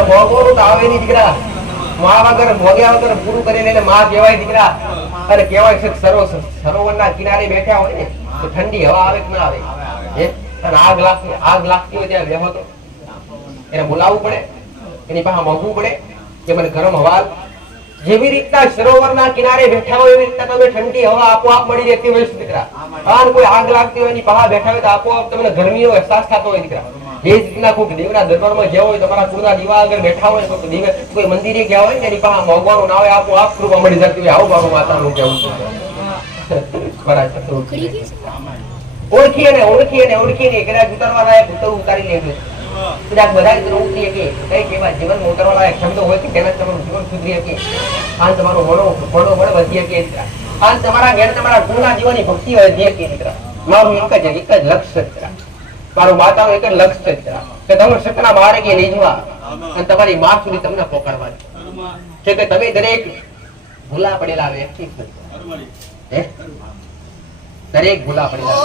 અને મોગવાનું તો આવે નહીં દીકરા. મા વગર મોગ્યા વગર પૂરું કરી લઈને મા કહેવાય દીકરા. અને કહેવાય છે સરો સરોવરના કિનારે બેઠા હોય ને, તો ઠંડી હવા આવે કે ના આવે? અને આગ લાગતી આગ લાગતી હોય ત્યાં બેહો તો. એને બોલાવવું પડે. એની પાસે મોગવું પડે. કે મને ગરમ હવા જેવી રીતના સરોવરના કિનારે બેઠા હોય એવી રીતના તમે ઠંડી હવા આપોઆપ મળી રહેતી હોય દીકરા. કોઈ આગ લાગતી હોય એની પાસે બેઠા હોય તો આપોઆપ તમને ગરમીનો અહેસાસ થતો હોય દીકરા. રીતના કોઈક દેવના દરબારમાં ગયા હોય તમારા કુળના દીવા આગળ બેઠા હોય કોઈ દેવ કોઈ મંદિરે ગયા હોય એની પાસે ભગવાનનું ના હોય આપોઆપ કૃપા મળી જતી હોય આવું મારું માતાનું કેવું છે. ઓળખી અને ઓળખી અને ઓળખીને કદાચ ઉતારવાના ઉતરવું ઉતારી લેજો કદાચ બધા પ્રવૃત્તિ કે કઈ એવા જીવન ઉતરવા લાયક શબ્દ હોય કે તેના તમારું જીવન સુધરી શકે. આ તમારો મનો મનો બળ વધી શકે આ તમારા ઘેર તમારા ગુણના જીવનની ભક્તિ વધી શકે મિત્ર. મારું એક જ એક જ લક્ષ્ય મારું માતાનું એક જ લક્ષ્ય છે કે તમે સતના માર્ગે નહીં જોવા અને તમારી માં સુધી તમને પકડવા છે કે તમે દરેક ભૂલા પડેલા વ્યક્તિ દરેક ભૂલા પડેલા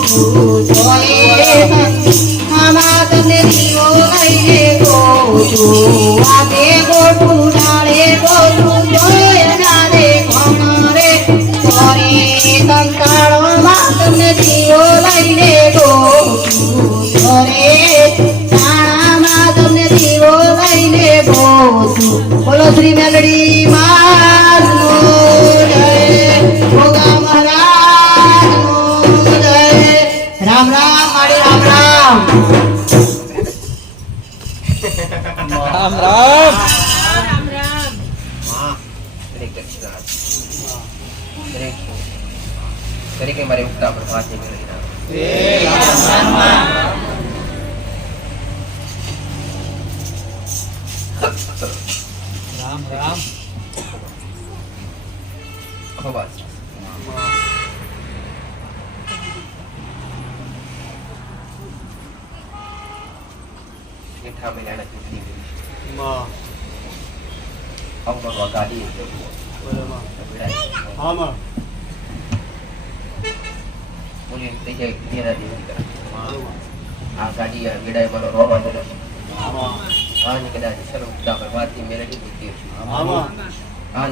Oh. રામ. ચૂંટણી કરી છે અંગો વગાડી બોલી થઈ જાય ઘેરા જેવી કરે. આ ગાડી આ વેડાએ મારો છે. કદાચ સર્વ મારા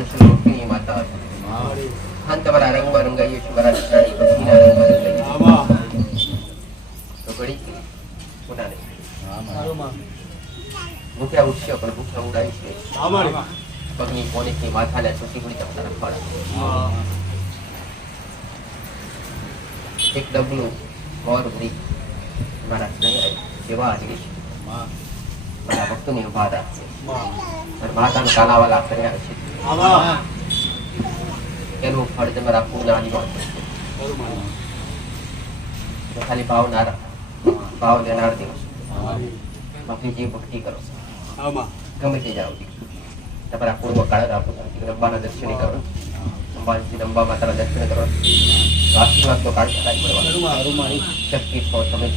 દીકરાની પત્નીના રંગમાં રંગાઈએ છીએ. તો ઘડી કોના ભૂખ્યા ઉઠશે પણ ભૂખ્યા ઉડાય છે પગની કોણીથી માથાને છૂટી પડી તમને રખવાડા એક ડબલું મોર ઉડી મારા સ્નેહ જેવા આવી છે મારા ભક્તોની ઊભા રાખશે અને માતાનું કાલાવાલા આવે છે એનું ફળ તમારા પૂર્ણ વાત ખાલી ભાવનારા ભાવ લેનાર દિવસ બાકી જે ભક્તિ કરો છો ગમે તે જાઓ તમારા પૂર્વ કાળ રાખો રંબાના દર્શન કરો અંબાજી રંબા માતાના દર્શન કરો આશીર્વાદ તો કાળ શક્તિ છો તમે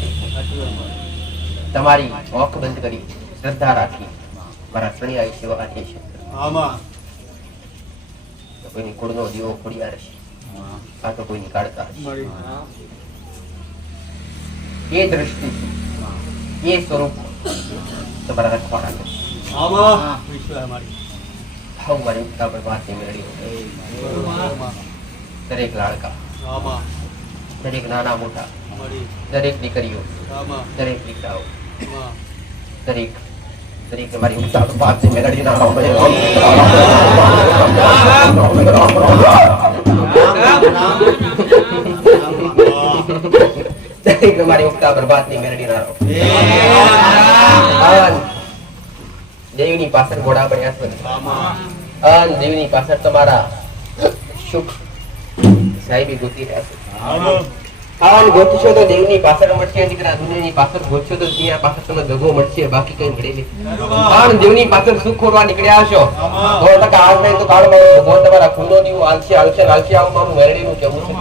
તમારી ઓખ બંધ કરી શ્રદ્ધા રાખી મારા સણિયા સેવા એ છે. આમાં. કોઈની કુળનો દીવો ખોડિયાર છે. આ તો કોઈની કાઢતા એ દ્રષ્ટિ એ સ્વરૂપ તમારા રખવાના મારી. મેળવી દરેક લાડકા. આમાં. દરેક નાના મોટા. દરેક દીકરીઓ. આમાં. દરેક દીકરાઓ. દરેક દરેક મારી ના ના. દેવની પાછળ ઘોડા બન્યા છે અન દેવની પાછળ તમારા સુખ સાહેબી ગુતી રહ્યા છે આન ગોતશો તો દેવની પાછળ મળશે, દીકરા દુનિયાની પાછળ ગોતશો તો દુનિયા પાછળ તમને ગગો મળશે, બાકી કઈ મળે નહીં. આન દેવની પાછળ સુખ ખોરવા નીકળ્યા હશો. સો ટકા આજ નહીં તો કાળમાં ભગવાન તમારા ખૂનો દીવું આલશે આલશે ને આવું મારું મેરડીનું કેવું છે.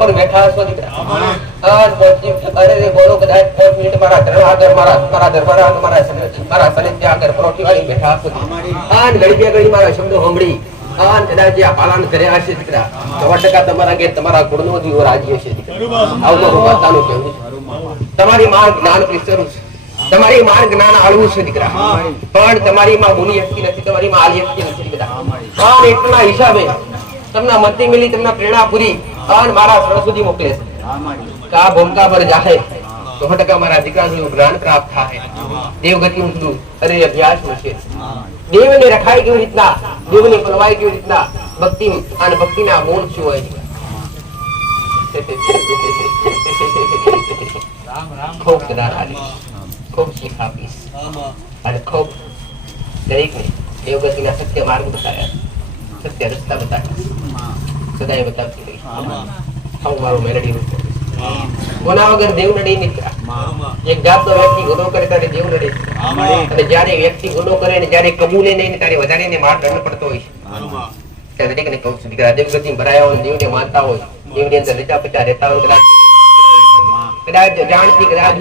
પર બેઠા હશો, દીકરા. મારા મારા આગળ પરોઠી બેઠા હશો આઠ ઘડી બે ઘડી મારા શબ્દો સાંભળી. તમારા માં જ્ઞાન પ્રસરું છે. દીકરા. પણ તમારી માં બોલી શકતી નથી, તમારી માં આલી શકતી નથી દીકરા પણ એટલા હિસાબે તમને મતી મિલી, તમને પ્રેરણા પૂરી અને મારા સ્થળ સુધી મોકલે છે. કા ભૂમકા પર જાહે. સો ટકા મારા દીકરાનું જ્ઞાન પ્રાપ્ત થાય દેવગતિનું અરે અભ્યાસ છે. દેવને રખાય કેવી રીતના? દેવને પલવાય કેવી રીતના? ભક્તિ અને ભક્તિના મૂળ શું હોય ખૂબ ખૂબ શીખ આપીશ અને ખૂબ દરેકને દેવગતિના સત્ય માર્ગ બતાવ્યા. સત્ય રસ્તા બતાવ્યા. સદાય બતાવતી રહી. હું મારું મેલડી રૂપ કોના વગર દેવ નડી મિત્ર. એક જાતનો વ્યક્તિ ગુનો કરે ત્યારે દેવ નડે અને જ્યારે વ્યક્તિ ગુનો કરે ને જ્યારે કબૂલે નહીં ને ત્યારે વધારે ને માર દંડ પડતો હોય છે. દરેક ને કહું છું દીકરા દેવગતિ ભરાયા હોય દેવને માનતા હોય દેવની અંદર રચા પચા રહેતા હોય કદાચ. કદાચ જાણતી કદાચ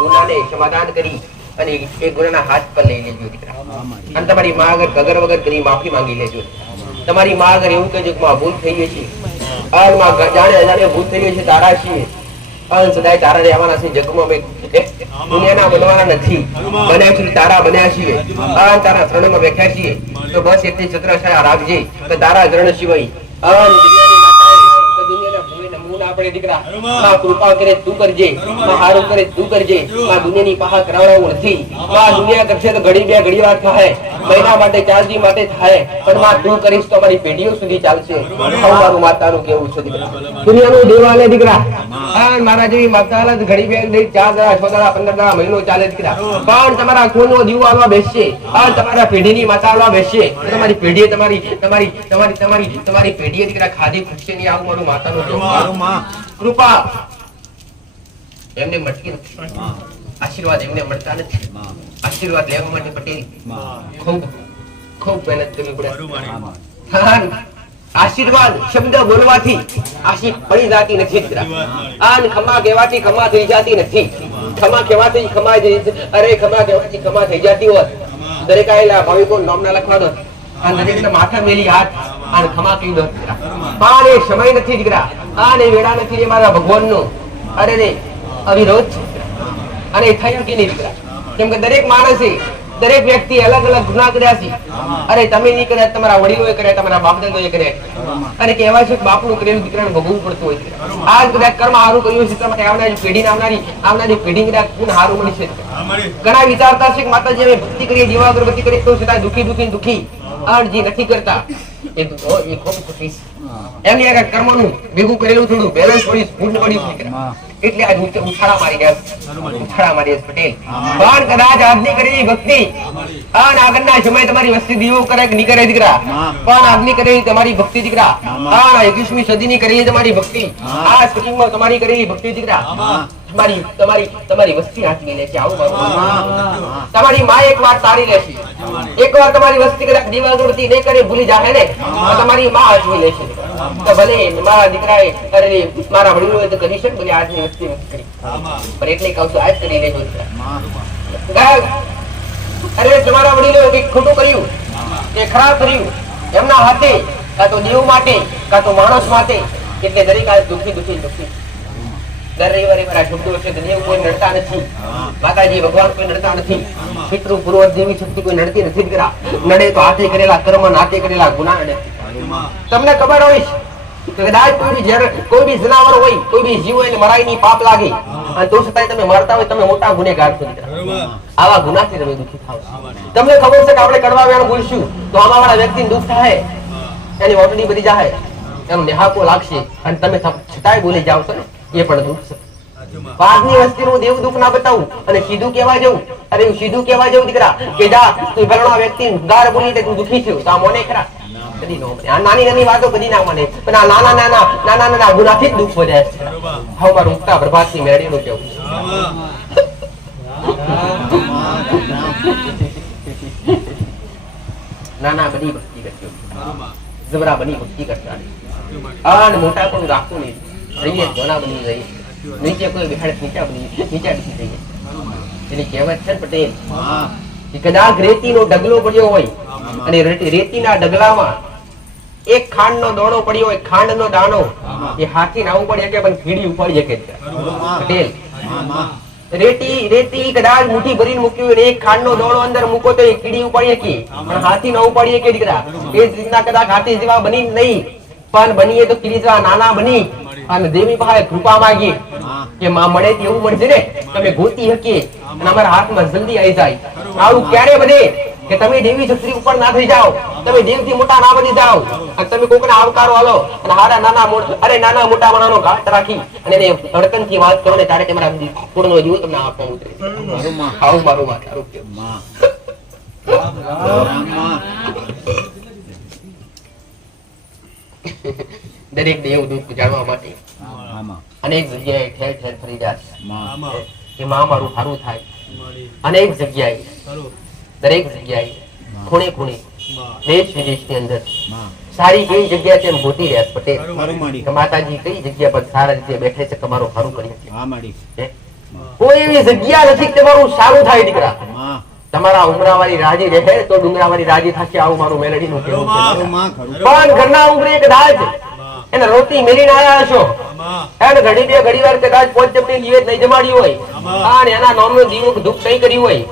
ગુનાને સમાધાન કરી અને એ ગુનાના હાથ પર લઈ લેજો દીકરા અને તમારી માં આગળ કગર વગર કરી માફી માંગી લેજો. તમારી માં આગળ એવું કહેજો કે ભૂલ થઈ ગઈ છે. અને માં જાણે અજાણે ભૂલ થઈ ગયું છે તારા છીએ. અન સદાય તારા રહેવાના છે જગમાં અમે દુનિયાના બનવાના નથી. બન્યા છીએ તારા બન્યા છીએ. અન તારા શરણમાં બેઠા છીએ. તો બસ એટલી છત્રછાયા રાખજે કે તારા ચરણ સિવાય. અન દીકરા. માં કૃપા કરે તું કરજે. માં હારું કરે તું કરજે. માં દુનિયાની પાહા કરાવડાવું નથી. માં દુનિયા કરશે તો ઘડી બે ઘડી વાર થાય મહિના માટે ચાર દી માટે થાય. પણ માં તું કરીશ તો અમારી પેઢીઓ સુધી ચાલશે. મારું માતાનું કેવું છે દીકરા? દુનિયાનું દેવાલય દીકરા. હા મારા જેવી માતા ઘડી બે ચાર દાડા છ દાડા પંદર દાડા મહિનો ચાલે દીકરા. પણ તમારા ખૂનનો દીવો આવવા બેસશે. આ તમારા પેઢીની માતા આવવા બેસશે. તમારી પેઢીએ તમારી તમારી તમારી તમારી તમારી પેઢીએ દીકરા ખાધી ખૂટશે નહીં આવું મારું માતાનું કૃપા. એમને મટકી આશીર્વાદ એમને મળતા નથી. આશીર્વાદ લેવા માટે પટેલ. ખૂબ ખૂબ મહેનત કરવી પડે. આશીર્વાદ શબ્દ બોલવાથી આશી પડી જાતી નથી. આન ખમા કહેવાથી ખમા થઈ જાતી નથી. ખમા કહેવાથી ખમા અરે ખમા કહેવાથી ખમા થઈ જાતી હોત. દરેક આયેલા ભાવિકો નામના લખવા દો. અને દરેક માથા મેલી હાથ. અને ખમા કહી દો. પણ એ સમય નથી દીકરા આને વેળા નથી એ મારા ભગવાનનો. અરે રે અવિરોધ અને થયું કે નહીં દીકરા કેમ કે દરેક માણસે દરેક વ્યક્તિ અલગ અલગ ગુના કર્યા છે. અરે તમે નહીં કર્યા તમારા વડીલોએ કર્યા તમારા બાપ દાદાએ કર્યા અને કહેવાય છે કે બાપનું કરેલું દીકરાને ભોગવવું પડતું હોય છે. આ કદાચ કર્મ સારું કર્યું છે તમારે આવનારી પેઢી આવનારી આવનારી પેઢી કદાચ ગુણ સારું મળશે ઘણા વિચારતા છે કે માતાજી અમે ભક્તિ કરીએ દીવા અગરબત્તી કરીએ. તો છતાં દુખી દુખી દુખી. અરજી નથી કરતા એ ખોટું ખોટી એમની આગળ કર્મનું ભેગું કરેલું થોડું બેલેન્સ પડી ભૂલ પડી છે. એટલે આજ ઉછાળા મારી ગયા ઉછાળા મારી પટેલ. પણ કદાચ આજની કરેલી ભક્તિ. અને આગળના સમય તમારી વસ્તી દીવો કરે કે નહીં કરે દીકરા? પણ આજની કરેલી તમારી ભક્તિ દીકરા. આ એકવીસમી સદીની કરેલી તમારી ભક્તિ. આ સ્પીકિંગમાં તમારી કરેલી ભક્તિ દીકરા. તમારી તમારી તમારી વસ્તી હાથવી લેશે આવું. તમારી માં એક વાત તારી લેશે એક વાર તમારી વસ્તી કદાચ દીવાગુરતી નહીં કરે, ભૂલી જાય ને તમારી માં હાથવી લેશે. તો ભલે મારા દીકરાએ અરે મારા વડીલોએ તો કરી છે ભલે આજની વસ્તી વસ્ત કરી. પણ એટલે કહું છું, આજ કરી લેજો અરે તમારા વડીલો કંઈક ખોટું કર્યું, કે ખરાબ કર્યું, એમના હાથે, કાં તો દેવ માટે, કાં તો માણસ માટે, એટલે દરેક આ દુઃખી દુઃખી દુઃખી. દર રવિવારે મારા શબ્દો છે કે દેવ કોઈ નડતા નથી. માતાજી, ભગવાન કોઈ નડતા નથી. પિતૃ પૂર્વજ જેવી શક્તિ કોઈ નડતી નથી કરા નડે તો હાથે કરેલા કર્મ નાતે કરેલા ગુના નડે. તમને ખબર હોય તમે મોટા ગુનેગાર છો આવા ગુનાથી તમે દુઃખી થાવ તમને ખબર છે કે આપણે કડવા વેણ ભૂલશું તો આમાં વાળા વ્યક્તિને દુઃખ થાય. એની ઓટડી બધી જાય એમ નેહાકો લાગશે. તમે છતાંય બોલી જાવ છો ને. એ પણ છે. પાપની વસ્તીનું દેવ દુઃખ ના બતાવું અને સીધું કેવા જવું. અરે હું સીધું કેવા જવું દીકરા, કે જા, તું ફલાણા વ્યક્તિ ગાર બોલી તું દુઃખી થયું. તો આ મને ખરા. નો નાની નાની વાતો કદી ના મને. પણ આ નાના નાના નાના નાના ગુનાથી જ દુઃખ વધે છે. હવે મારું ઉગતા પ્રભાતથી મેળવીનું કેવું. નાના બની ભક્તિ કરજો. જબરા બની ભક્તિ કરતા અને મોટા પણ રાખવું નહીં. રહીએ જોના બની રહીએ. નીચે કોઈ બેહાડે નીચા બની નીચા બેસી રહીએ એની કહેવત છે પટેલ કે કદાચ રેતીનો ડગલો પડ્યો હોય અને રેતી- રેતીના ડગલામાં એક ખાંડનો દોણો પડ્યો હોય ખાંડનો દાણો એ હાથી નાવું પડે કે પણ કીડી ઉપાડી શકે પટેલ. રેતી રેતી કદાચ મુઠી ભરીને મૂકી હોય એક એક ખાંડનો દોણો અંદર મૂકો તો એ કીડી ઉપાડી શકી. પણ હાથી ન ઉપાડી શકે દીકરા. એ જ રીતના કદાચ હાથી જેવા બની નહીં. પણ બનીએ તો કીડી જેવા નાના બની. અને દેવી પાસે કૃપા માંગી કે માં મળે તો એવું મળશે ને? તમે ગોતી શકીએ અને અમારા હાથમાં જલ્દી આવી જાય. આવું ક્યારે બને? કે તમે દેવી છત્રી ઉપર ના થઈ જાઓ. તમે દેવથી મોટા ના બની જાઓ. અને તમે કોકને આવકારો આલો અને હારા નાના મોટા અરે નાના મોટા માણાનો ઘાટ રાખી અને એને ધડકનથી વાત કરો ને ત્યારે તમારા કુળનો જીવ તમને આપવા ઉતરે આવું મારું માં. સારું કહેવું. દરેક દેવ દુઃખ જાણવા માટે. અનેક જગ્યાએ ઠેર ઠેર ફરી રહ્યા છે. કે માં મારું સારું થાય. અનેક જગ્યાએ. દરેક જગ્યાએ. ખૂણે ખૂણે. દેશ વિદેશની અંદર. સારી કઈ જગ્યા છે એમ ગોતી રહ્યા પટેલ. કે માતાજી કઈ જગ્યા પર સારા રીતે બેઠે છે તમારું સારું કરી કોઈ એવી જગ્યા નથી તમારું સારું થાય દીકરા. તમારા ઉમરાવાળી રાજી રહે તો ડુંગરાવાળી રાજી થશે આવું મારું મેલડી નું પણ ઘરના ઉમરે કદાચ એને રોટી મેલીને આયા હશો. એને ઘડી બે ઘડી વાર કદાચ પોત જમણી નિવેદ નહીં જમાડ્યું હોય. અને એના નામનું દીવું દુઃખ નહીં કર્યું હોય.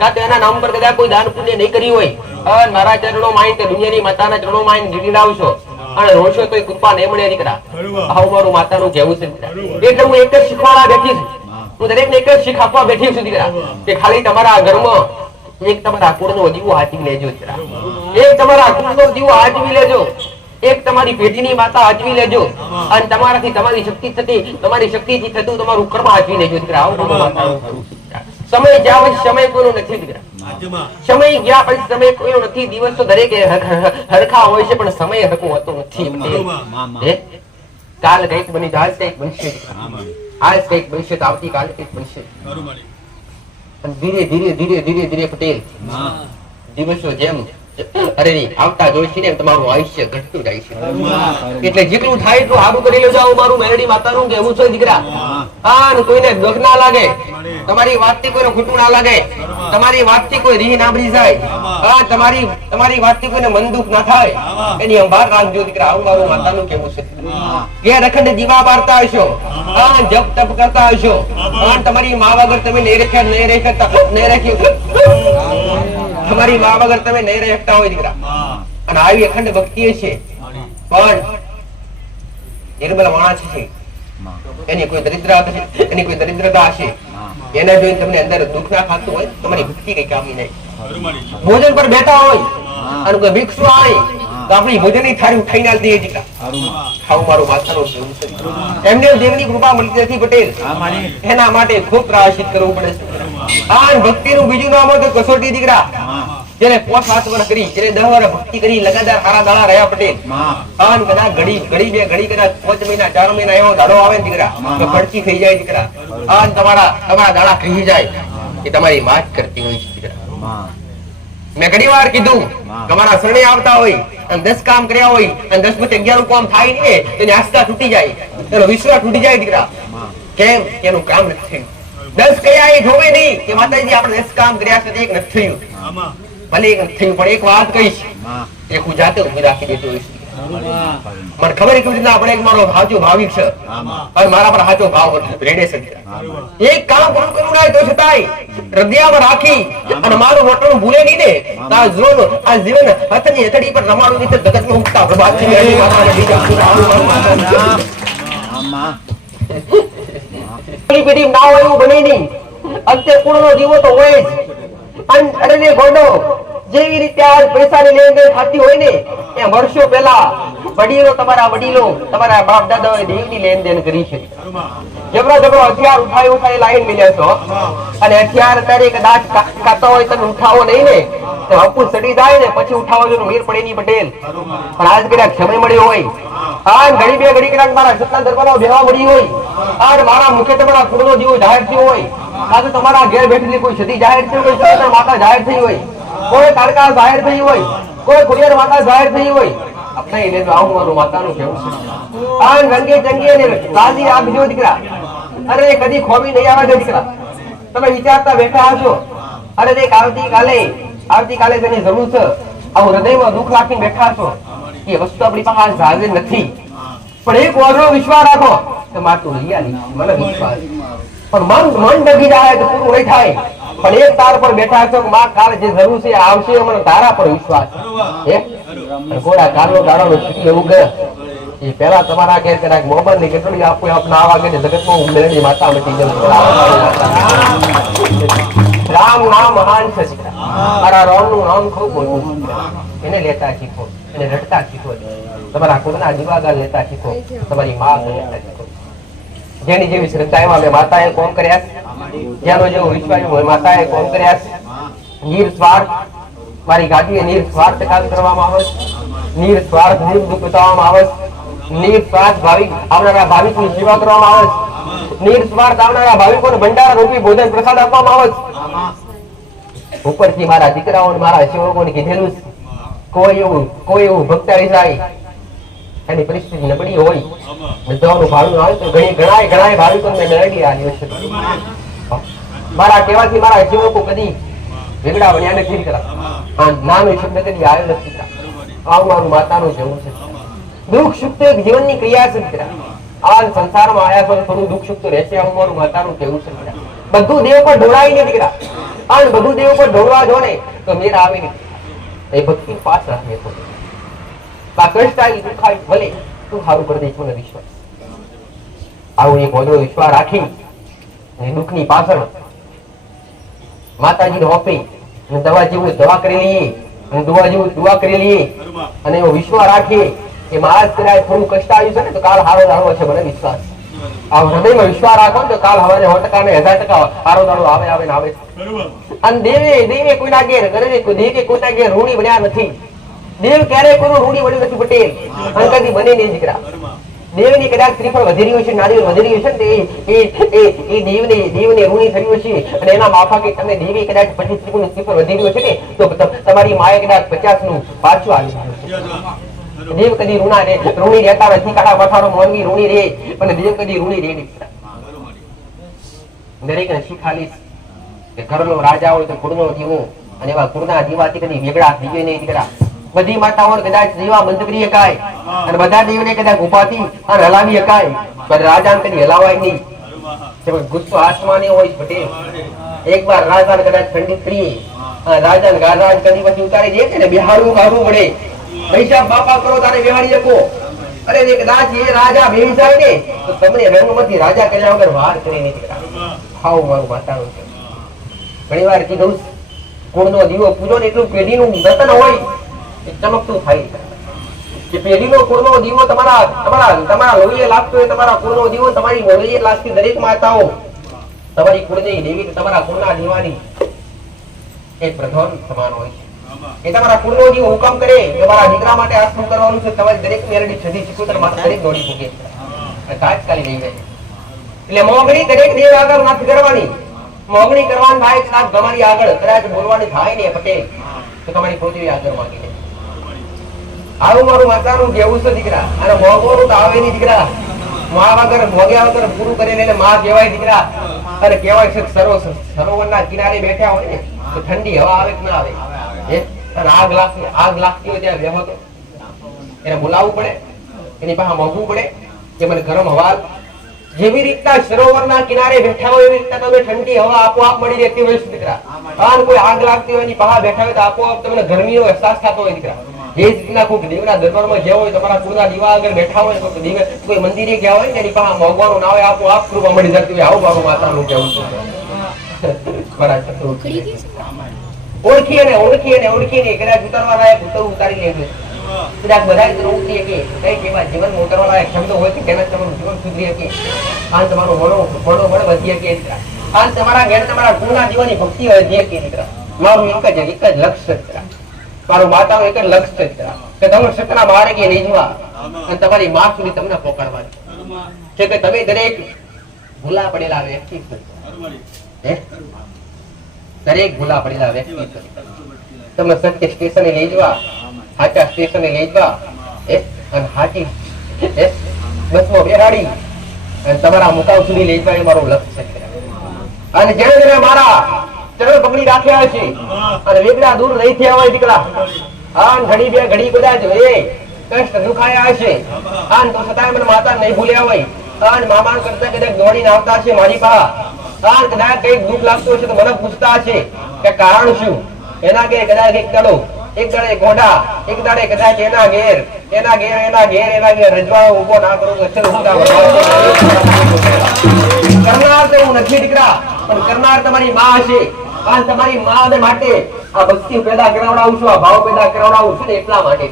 કાં તો એના નામ પર કદાચ કોઈ દાન પુણ્ય નહીં કર્યું હોય. અને મારા ચરણો માં કે દુનિયાની માતાના ચરણો માં ગીરી લાવશો અને રોશો તો કૃપા નહીં મળે દીકરા. આવું મારું માતાનું કહેવું છે એટલે હું એક જ શીખવાડા બેઠી છું. હું. દરેકને એક જ શીખ આપવા બેઠી છું દીકરા. કે ખાલી તમારા ઘરમાં એક તમારા કુળનો દીવો હાચવી લેજો એક તમારા કુળનો દીવો હાચવી લેજો. એક તમારી પેઢીની માતા હાચવી લેજો. અને તમારાથી તમારી શક્તિ થતી તમારી શક્તિથી થતું તમારું કર્મ હાચવી લેજો દીકરા. છે. સમય જ્યાં પછી સમય કોઈનો નથી દીકરા. સમય ગયા પછી સમય કોઈનો નથી. દિવસ તો દરેકે હર- હર- હરખા હોય છે પણ સમય હરખો હોતો નથી. કાલ કંઈક બની આજ કંઈક બનશે. આજ કંઈક બનશે તો આવતીકાલ કંઈક બનશે. ધીરે ધીરે ધીરે ધીરે ધીરે પટેલ દિવસો જેમ અરે નહીં આવતા જોઈશી ને તમારું આયુષ્ય ઘટતું જાય છે. એટલે જેટલું થાય એટલું સારું કરી લેજો આવું મારું મેલડી માતાનું કેવું છે દીકરા. હા. ને કોઈને દુઃખ ના લાગે. તમારી વાતથી કોઈને ખોટું ના લાગે. તમારી વાતથી કોઈ રીહ ના બની જાય. હા તમારી તમારી વાતથી કોઈને મન દુઃખ ના થાય. એની સંભાળ રાખજો દીકરા આવું મારું માતાનું કેવું છે? ઘેર અખંડ દીવા બારતા હશો. હા જપ તપ કરતા હશો. હા તમારી મા વગર તમે નહીં રેખ્યા નહીં રેખતા નહીં રાખ્યું. તમારી મા વગર તમે નહીં રહેતા હોય દીકરા. અને આવી અખંડ ભક્તિ છે. પણ નિર્મલ માણસ છે. એની કોઈ દરિદ્રતા હશે એની કોઈ દરિદ્રતા હશે. એને જોઈને તમને અંદર દુઃખ ના ખાતું હોય તમારી ભક્તિ કઈ કામની નહીં. ભોજન પર બેઠા હોય અને કોઈ ભિક્ષુ આવે તો આપણી ભોજનની થાળી ઉઠાઈને આલી દઈએ દીકરા. ખાવું મારું માથાનું જેવું છે. એમને દેવની કૃપા મળતી નથી પટેલ. એના માટે ખૂબ પ્રાયશ્ચિત કરવું પડે છે. આ ભક્તિનું બીજું નામ હતું કસોટી દીકરા. જેને પોસ પાંચ કરી જેને દહ વર્ષ ભક્તિ કરી લગાતાર સારા દાડા રહ્યા પટેલ. આન કદા ઘડી ઘડી બે ઘડી કદા પાંચ મહિના ચાર મહિના એવો દાડો આવે ને દીકરા તો ભડકી થઈ જાય દીકરા. આન તમારા તમારા દાડા કહી જાય કે તમારી માત કરતી હોય છે દીકરા. મેં. ઘણી વાર કીધું તમારા શરણે આવતા હોય અને દસ કામ કર્યા હોય અને દસ પછી અગિયાર કામ થાય ને તેની આસ્થા તૂટી જાય. તેનો વિશ્વાસ તૂટી જાય દીકરા. કેમ? એનું કામ નથી થયું. દસ કયા એ જોવે નહીં કે માતાજી આપણે દસ કામ કર્યા છે એક નથી થયું. ભલે થયું પણ એક વાત કહીશ. એક હું જાતે ઊભી રાખી દેતો હોઈશ. મને ખબર છે રીતના આપણે એક મારો સાચો ભાવિક છે. હવે મારા પર સાચો ભાવ રેડે છે. એક કામ પૂરું કરવું ના તો છતાંય હૃદયમાં રાખી અને મારું મોટું ભૂલે નહીં ને તો આ જીવન આ જીવન હથની હથડી પર રમાડું નહીં જગત જગતમાં ઉગતા પ્રભાત છે માતાને બીજા મારું. પેઢી પેઢી ના હોય એવું બને નહીં. અંતે પૂર્ણ જીવો તો હોય જ. અન- ગોડો જેવી રીતે આ પૈસાની લેણ થતી હોય ને, એ વર્ષો પહેલા વડીલો તમારા વડીલો, તમારા બાપ દાદાઓએ દેવની લેણ કરી છે. જબરો જબરો હથિયાર ઉઠાઈ ઉઠાઈ લાઈન મિલ્યા છો. અને હથિયાર અત્યારે કદાચ કાતા હોય તમે ઉઠાવો નહીં ને, તો હપુ સડી જાય ને, પછી ઉઠાવો જો મીર પડે ની પટેલ. પણ આજ કદાચ સમય મળ્યો હોય. આ ઘડી બે ઘડી કદાચ મારા સત્તા દરબારો ભેવા મળી હોય. આ મારા મુખ્ય તમારા કુળનો જીવો જાહેર થયો હોય. આ તો તમારા ઘેર બેઠેલી કોઈ સતી જાહેર થઈ હોય કોઈ માતા જાહેર થઈ હોય, કોઈ કાળકા જાહેર થઈ હોય, કોઈ કુરિયર માતા જાહેર થઈ હોય આપણે એને તો આવું મારું માતાનું કેવું છે. કારણ રંગે ચંગે ને રાજી બીજો દીકરા. અરે કદી ખોમી નહીં આવે દીકરા. તમે વિચારતા બેઠા હશો. અરે દેખ, આવતીકાલે આવતીકાલે તેની જરૂર છે. આવું હૃદયમાં દુઃખ રાખીને બેઠા છો. એ વસ્તુ આપણી પાસે હાજર નથી. પણ એક વારો વિશ્વાસ રાખો. કે માતું આલી મને વિશ્વાસ. પણ મન મન ડગી જાય તો પૂરું નહીં થાય. પણ એક તાર પર બેઠા છો માં કાલ જે જરૂર છે આવશે મને તારા પર વિશ્વાસ ઘોડા ગોળા કાલનો દાડાનો છૂટી એવું કે એ પેલા તમારા ઘેર કદાચ મોબાઈલની કેટલી આપો આપના આવા કે જગતમાં ઉમેરણી માતા મટી જવું રામ નામ મહાન છે. મારા રામનું નામ ખૂબ બોલવું એને લેતા શીખો, એને રટતા શીખો. તમારા કુળના જીવાગા લેતા શીખો. તમારી માં લેતા શીખો. જેની જેવી શ્રદ્ધા એમાં મેં માતાએ કોમ કર્યા જેનો જેવો વિશ્વાસ હોય માતાએ કોમ કર્યા નિર્સ્વાર્થ મારી ગાદીએ નિર્સ્વાર્થ કામ કરવામાં આવે નિર્સ્વાર્થ નિર્સ્વાર્થ નિર્દુઃખ બતાવવામાં આવે નિર્સ્વાર્થ ભાવિક આવનારા ભાવિકની સેવા કરવામાં આવે નિર્સ્વાર્થ આવનારા ભાવિકોને ભંડારા રૂપી ભોજન પ્રસાદ આપવામાં આવે ઉપરથી મારા દીકરાઓ મારા સેવકોને કીધેલું કોઈ એવું કોઈ એવું ભક્તાળી જાય એની પરિસ્થિતિ નબળી હોય, બધાનું ભાડું આવે તો ઘણી ઘણા ઘણા ભાવિકોને મેં મેળવી આવ્યો છે મારા કહેવાથી મારા જીવકો કદી વેગડા બન્યા નથી દીકરા. આ નાનો શબ્દ કદી આવ્યો નથી દીકરા. મારું માતાનું જેવું છે. દુઃખ સુખ તો એક જીવનની ક્રિયા છે દીકરા. આ સંસારમાં આયા છો થોડું દુઃખ સુખ તો રહેશે આવું મારું માતાનું કેવું છે બધું દેવ પર ઢોળાય ને દીકરા. આ બધું દેવ પર ઢોળવા જો ને તો મેર આવે નહીં. એ ભક્તિ પાસ રાખે તો આ કષ્ટ આવી દુઃખ આવી ભલે તું સારું કરી દઈશ મને વિશ્વાસ. આવો એક વધુ વિશ્વાસ રાખી અને દુઃખની પાછળ માતાજીને હોપી અને દવા જેવું દવા કરી લઈએ અને દુવા જેવું દુવા કરી લઈએ અને એવો વિશ્વાસ રાખીએ કે મહારાજ કદાચ થોડું કષ્ટ આવ્યું છે ને તો કાલ હારો દાડો છે મને વિશ્વાસ. આ હૃદયમાં વિશ્વાસ રાખો ને તો કાલ હવારે સો ટકા ને હજાર ટકા હારો દાડો આવે આવે ને આવે. અને દેવે દેવે કોઈના ઘેર કરે દેવે કોઈના ઘેર ઋણી બન્યા નથી. દેવ ક્યારે કોઈનું ઋણી બન્યું નથી પટેલ. કદી બને નહીં દીકરા. દેવની કદાચ ત્રિફળ વધી રહ્યું છે નારી વધી રહ્યું છે એ એ એ દેવને દેવને ઋણી થયું છે અને એના માફકે તમે દેવી કદાચ પચીસ ત્રિફળ ત્રિફળ વધી રહ્યું છે ને તો તમારી માએ કદાચ પચાસનું પાછું આવી દેવ કદી ઋણા રે, ઋણી રહેતા નથી કાળા મથારો મોંઘી ઋણી રે અને દેવ કદી ઋણી રે નહીં. દરેકને શીખાલીશ કે ઘરનો રાજા હોય તો કુળનો દીવો અને એવા કુળના દીવાથી કદી વેગળા દીવે નહીં દીકરા. બધી માતાઓને કદાચ દીવા બંધ કરી શકાય અને બધા દીવને કદાચ ઉપાથી અને હલાવી શકાય પણ રાજા કદી હલાવાય નહીં. ગુસ્સો આસમાને હોય ભટે એક વાર રાજાને કદાચ ખંડિત કરીએ રાજા ને ગાજા કદી પછી ઉતારી દે છે ને બિહારું કાઢવું પડે પૈસા બાપા કરો તારે બિહારી શકો. અરે જે કદાચ એ રાજા ભેવી જાય ને તો તમને રંગમાંથી રાજા કર્યા વગર વાર કરી નહીં ખાવ મારું માતાનું ઘણી વાર કીધું કુળનો દીવો પૂજો ને એટલું પેઢીનું રતન હોય એ ચમકતું થાય. કે પેઢીનો કુળનો દીવો તમારા તમારા તમારા લોહીએ લાગતો હોય, તમારા કુળનો દીવો તમારી લોહીએ લાગતી દરેક માતાઓ. તમારી કુળની દેવી તમારા કુળના દીવાની એ પ્રધાન સમાન હોય છે. એ તમારા કુળનો દીવો હુકમ કરે કે મારા દીકરા માટે આ શું કરવાનું છે, તમારી દરેક મેરડી છધી ચિકોતર માતા દરેક દોડી ફૂકે. છે તાત્કાલિક લઈ જાય. એટલે મોગણી દરેક દેવ આગળ નથી કરવાની મોગણી કરવાની થાય, કદાચ તમારી આગળ, કદાચ બોલવાની થાય ને પટેલ તો તમારી પૃથ્વી આગળ માંગી આવું મારું માતાનું કેવું છે દીકરા. અને મોગવાનું તો આવે નહીં દીકરા. મા વગર મોગ્યા વગર પૂરું કરીને એને મા કહેવાય દીકરા. અને કહેવાય છે સરો સરોવરના કિનારે બેઠા હોય ને, તો ઠંડી હવા આવે કે ના આવે? અને આગ લાગતી આગ લાગતી હોય ત્યાં બેહો એને બોલાવવું પડે. એની પાસે મોગવું પડે. કે મને ગરમ હવા જેવી રીતના સરોવરના કિનારે બેઠા હોય એવી રીતના તમે ઠંડી હવા આપોઆપ મળી રહેતી હોય દીકરા. કોઈ આગ લાગતી હોય એની પાસે બેઠા હોય તો આપોઆપ તમને ગરમીનો અહેસાસ થતો હોય દીકરા. રીતના કોઈક દેવના દરબારમાં ગયા હોય તમારા કુળના દીવા આગળ બેઠા હોય કોઈક દેવ કોઈ મંદિરે ગયા હોય ને એની પાસે મોગવાનું ના હોય આપોઆપ કૃપા મળી જતી હોય આવું બાબુ માતાનું કહેવું છે. બરાબર. ઓળખી અને ઓળખી અને ઓળખીને કદાચ ઉતારવા લાયક ઉતારી લેજો. કદાચ બધા જ ઓળખી શકે. એવા જીવન ઉતારવા લાયક શબ્દો હોય કે તેના તમારું જીવન સુધરી શકે. આ તમારું મનો મનોબળ વધી શકે આ તમારા ઘેર તમારા ગુણના જીવનની ભક્તિ વધી શકે દીકરા. મારું એક જ એક જ લક્ષ્ય મારું માતાનું એક લક્ષ્ય છે કે તમે સતના માર્ગે લઈ જવા અને તમારી માં સુધી તમને પકડવા છે કે તમે દરેક ભૂલા પડેલા વ્યક્તિ છો. દરેક ભૂલા પડેલા વ્યક્તિ છો. તમે સત્ય સ્ટેશને લઈ જવા સાચા સ્ટેશને લઈ જવા અને હાચી બસમાં બેહાડી અને તમારા મુકામ સુધી લઈ જવા એ મારું લક્ષ્ય છે. અને જેને જેને મારા ચરણ પકડી રાખ્યા છે અને વેગડા દૂર લઈ થયા હોય દીકરા. આન ઘડી બે ઘડી કદાચ એ કષ્ટ દુખાયા હશે. આન તો છતાંય મને માતા નહીં ભૂલ્યા હોય. આન મામા કરતા કદાચ દોડીને આવતા છે મારી પા આન કદાચ કંઈક દુઃખ લાગતું હશે તો મને પૂછતા છે કે કારણ શું? એના કે કદાચ એક દડો, એક દાડે ઘોડા, એક દાડે કદાચ એના ઘેર એના ઘેર એના ઘેર એના ઘેર રજવાડો ઊભો ના કરું અચલ ઊંધા કરનાર તો હું નથી દીકરા, પણ કરનાર તમારી માં હશે. આ તમારી માં માટે આ ભક્તિ પેદા કરાવડાવું છું, આ ભાવ પેદા કરાવડાવું છું એટલા માટે.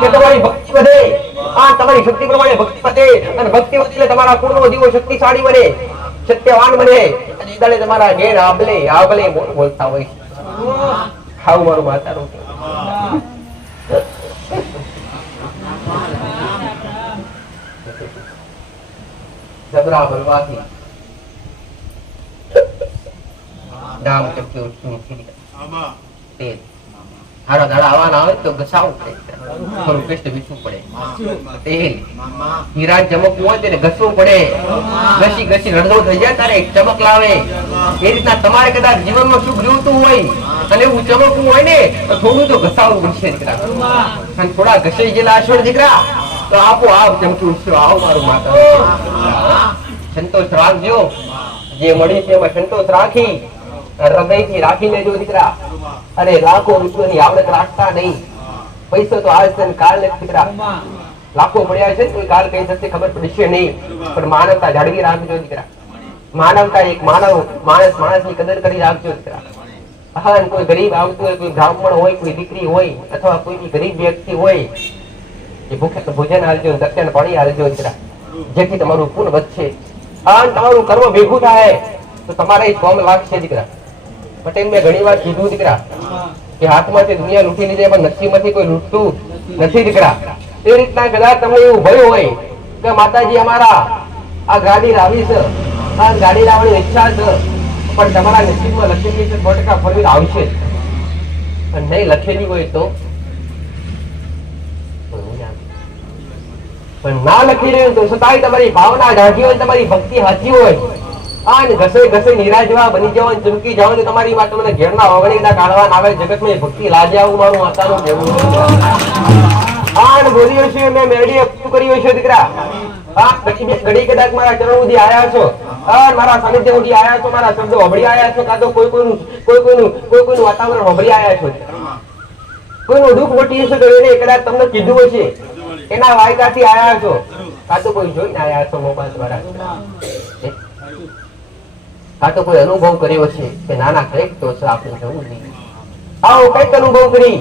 કે તમારી ભક્તિ વધે. આ તમારી શક્તિ પ્રમાણે ભક્તિ વધે. અને ભક્તિ વધે એટલે તમારા કુળનો જીવો શક્તિશાળી બને, સત્યવાન બને. અને દાડે તમારા ઘેર આબલે આબલે બોલતા હોય. ખાવું મારું માતાનું. જબરા બનવાથી ડામ ઉઠી ઉઠી તેલ હારા દાડા આવવાના હોય તો ઘસાવું પડે થોડું પેસ્ટ વીસવું પડે તેલ હીરા ચમકવું હોય તેને ઘસવું પડે ઘસી ઘસી રડદો થઈ જાય એક ચમક લાવે એ રીતના તમારે કદાચ જીવનમાં સુખ જોઈતું હોય અને એવું ચમકવું હોય ને તો થોડું તો ઘસાવું પડશે દીકરા અને થોડા ઘસાઈ ગયેલા હશો દીકરા તો આપો આપ ચમકી ઉઠશો આવો મારું માતા સંતોષ રાખજો જે મળ્યું છે એમાં સંતોષ રાખી હૃદયથી રાખી લેજો દીકરા અને લાખો વિશ્વની આવડત રાખતા નહીં, પૈસો તો આજ છે ને કાલ દીકરા. લાખો મળ્યા છે કોઈ કાલ કઈ થશે ખબર પડશે નહીં. પણ માનવતા જાળવી રાખજો દીકરા. માનવતા એક માનવ, માણસ માણસની કદર કરી રાખજો દીકરા. હા કોઈ ગરીબ આવતું હોય, કોઈ બ્રાહ્મણ હોય, કોઈ દીકરી હોય, અથવા કોઈ બી ગરીબ વ્યક્તિ હોય, એ ભૂખે ભોજન હાલજો દક્ષિણ પાણી હાલજો દીકરા. જેથી તમારું પુન વધશે. આ તમારું કર્મ ભેગું થાય, તો તમારે કોમ લાગશે દીકરા. પટેલ મેં ઘણી વાર કીધું, દીકરા, કે હાથમાંથી દુનિયા લૂંટી લીધે પણ નસીબમાંથી કોઈ લૂંટતું નથી, દીકરા. તે રીતના કદાચ તમને એવું ભય હોય કે માતાજી અમારા આ ગાડી લાવી છે, આ ગાડી લાવવાની ઈચ્છા છે, પણ તમારા નસીબમાં લખેલી છે, સો ટકા ફરવી આવશે. પણ નહીં લખેલી હોય તો પણ ના લખી રહ્યું તો છતાંય તમારી ભાવના જાગી હોય, તમારી ભક્તિ સાચી હોય. આ ઘસે ઘસે નિરાજવા બની જાવ ને ચમકી મારું ચરણ સુધી આયા છો. મારા સાનિધ્ય સુધી આયા છો, મારા શબ્દો હોભળી આયા છો, કાં કોઈ કોઈનું, કોઈ કોઈ કોઈનું વાતાવરણ હોભળી આયા છો. કોઈનું દુઃખ વટી હશે તો એને કદાચ તમને કીધું હશે. એના વાયકાથી આયા છો. કાં તો કોઈ જોઈને આયા છો, મોબાઈલ દ્વારા? કાં કોઈ અનુભવ કર્યો છે કે નાના કંઈક તો છે આપણે જવું જોઈએ. આવો, કંઈક અનુભવ કરી.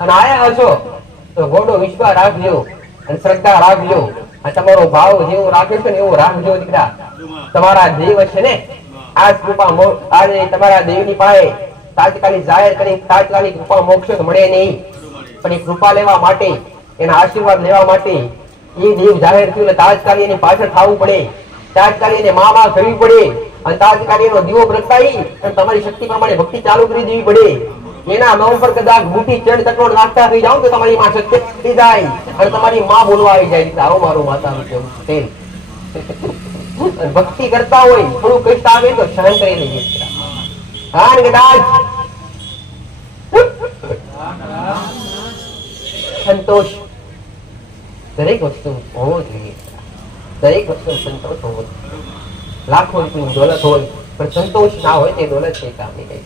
અને આયા હશો. તો ગોડો વિશ્વાસ રાખજો અને શ્રદ્ધા રાખજો. અને તમારો ભાવ જેવો રાખે છે ને એવો રાખજો દીકરા. તમારા દેવ છે ને? આ કૃપા આજે તમારા દેવની પાસે તાત્કાલિક જાહેર કરી, તાત્કાલિક કૃપા મોક્ષ મળે નહીં. પણ એ કૃપા લેવા માટે, એના આશીર્વાદ લેવા માટે એ દેવ જાહેર થયું તાત્કાલિક એની પાછળ થવું પડે. તાત્કાલિક એને મા મા કરવી પડે. અને દીવો પ્રગટાવી અને તમારી શક્તિ પ્રમાણે ભક્તિ ચાલુ કરી દેવી પડે. એના નામ પર કદાચ બુટી ચંડ તકડોળ નાખતા થઈ જાવ તો તમારી માં શક્તિ થઈ જાય અને તમારી માં બોલવા આવી જાય. આવો મારું માતાનું કેવું છે ભક્તિ કરતા હોય, થોડું કષ્ટ આવે તો સહન કરી લઈએ હા કદાચ સંતોષ. દરેક વસ્તુ હોવો જોઈએ. દરેક વસ્તુ સંતોષ હોવો જોઈએ. લાખો તું દોલત હોય, પણ સંતોષ ના હોય તે દોલત કઈ કામ નહીં કઈ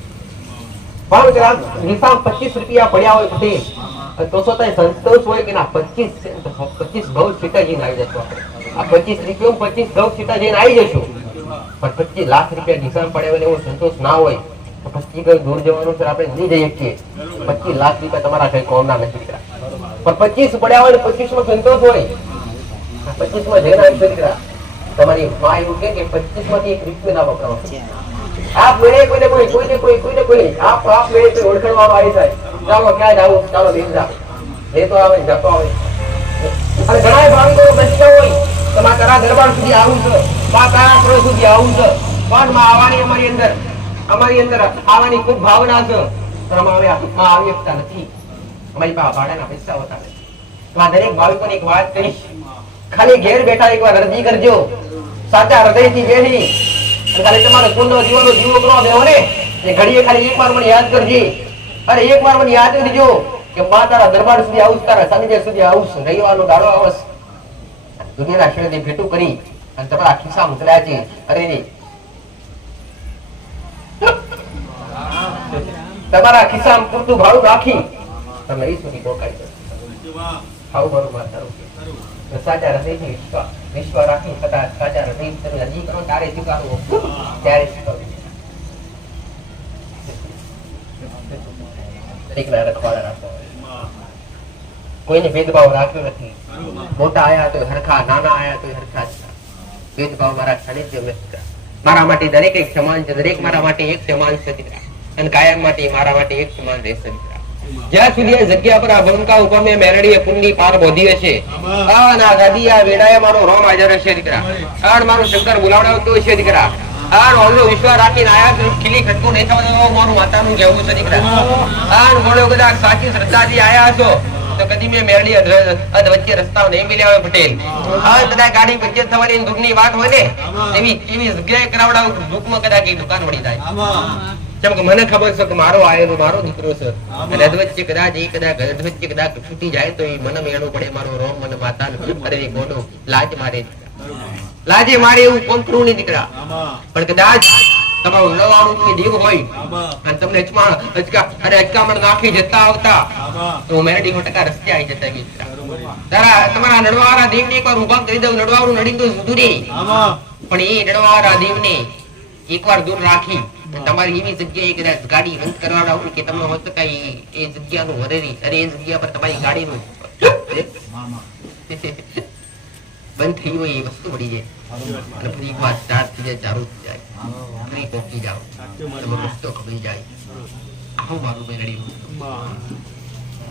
પણ કદાચ હિસાબ પચીસ રૂપિયા પડ્યા હોય પછી તો તો સંતોષ હોય કે ના, પચીસ પચીસ ઘઉં છૂટા જઈને આવી જશો આ પચીસ રૂપિયા પચીસ ઘઉં છૂટા જઈને આવી જશું. પણ પચીસ લાખ રૂપિયા નિશાન હોય ને એવો સંતોષ ના હોય, તો પછી કઈ દૂર જવાનું છે આપણે નહીં જઈ શકીએ. પચીસ લાખ રૂપિયા તમારા કઈ કોમના નથી દીકરા. પણ પચીસ પડ્યા હોય ને પચીસમાં સંતોષ હોય. પચીસમાં જઈને આવી છે દીકરા. તમારી માં એવું કે પચીસમાંથી એક રૂપિયો ના વપરાવો આપ મેળે કોઈને કોઈ કોઈને કોઈ કોઈને કોઈ આપ આપ મેળે કોઈ ઓળખણવાનો આવી જાય ચાલો ક્યાં જાવ ચાલો બેન જા લેતો આવે જતો આવે. અને ઘણા ભાવિકો બચ્યા હોયમાં તારા દરબાર સુધી આવું છે? માં તારા કરોડ સુધી આવું છે? પણ માં આવવાની અમારી અંદર અમારી અંદર આવવાની ખૂબ ભાવના છે. પણ અમે આવ્યા માં આવી શકતા નથી. અમારી પાસે ભાડાના પૈસા હોતા નથી. તો આ દરેક ભાવિકોને એક વાત કહીશ. ખાલી ઘેર બેઠા એકવાર અરજી કરજો. સાચા હૃદયથી બેહી અને ખાલી તમારો કુંડો જીવનો જીવો કરો દેવો ને, એ ઘડીએ ખાલી એક વાર મને યાદ કરજે. અરે એક વાર મને યાદ કરજો કે બા તારા દરબાર સુધી આવું, તારા સાનિધ્ય સુધી આવું રવિવારનો દાડો આવશ. દુનિયાના શેરથી ભેટું કરી અને તમારા ખિસ્સા મોકલ્યા છે. અરે, તમારા ખિસ્સામાં પૂરતું ભાડું રાખી તમે એ સુધી દઉં કોઈને ભેદભાવ રાખ્યો નથી. મોટા આયા તો હરખા, નાના આયા તો હરખા ભેદભાવ મારા સાનિધ્ય મારા માટે દરેક એક સમાન છે, દરેક મારા માટે એક સમાન છે. અને કાયમ માટે મારા માટે એક સમાન રહેશે. જ્યાં સુધી આ જગ્યા પર આ બંકા ઉપર મેં મેરડીએ કુંડી પાર બોધી છે આ ના ગાદી આ વેડાએ મારો રોમ હાજર છે દીકરા. આણ મારો શંકર બોલાવડાવતો છે દીકરા. આણ ઓલો વિશ્વાસ રાખીને આયા ખીલી ખટકો નહીં થવા દેવો મારું માતાનું કહેવું છે દીકરા. આણ બોલો કદાચ સાચી શ્રદ્ધાથી આયા છો તો કદી મેં મેરડી અધ વચ્ચે રસ્તાઓ નહીં મળ્યા હોય પટેલ. હવે બધા ગાડી વચ્ચે થવાની દૂરની વાત હોય ને, એવી એવી જગ્યાએ કરાવડાવું દુઃખમાં કદાચ એ દુકાન વળી જાય. મને ખબર છે કે મારો આયેલો મારો દીકરો છે. અને અધવચ્ચે કદાચ એ કદાચ અધવચ્ચે કદાચ છૂટી જાય તો એ મને મેળવું પડે, મારો રોમ મને માતા અરે ગોડો લાજ મારે. લાજે મારે એવું કરવું નહીં દીકરા. પણ કદાચ તમારું લવાળું કોઈ દેવ હોય. અને તમને અચમા અચકા અને અચકામણ નાખી જતા આવતા. તો મેરડી સો ટકા રસ્તે આવી જતા દીકરા તારા તમારા નડવાવાળા દેવને એકવાર ઊભા કરી દઉં. નડવાળું નડી તો નહીં પણ એ નડવાવાળા દેવને એકવાર દૂર રાખી. તમારી એવી જગ્યાએ કદાચ ગાડી બંધ કરવાડાવું કે તમને હોય શકાય એ- એ જગ્યાનું વરેરી અરે એ જગ્યા પર તમારી ગાડીનું. બંધ થઈ હોય એ વસ્તુ પડી જાય. અને ફરી એકવાર સ્ટાર્ટ થઈ જાય ચાલુ થઈ જાય. ફરી પહોંચી જાઓ. રસ્તો ખબી જાય. આવું મારું મેળવ્યું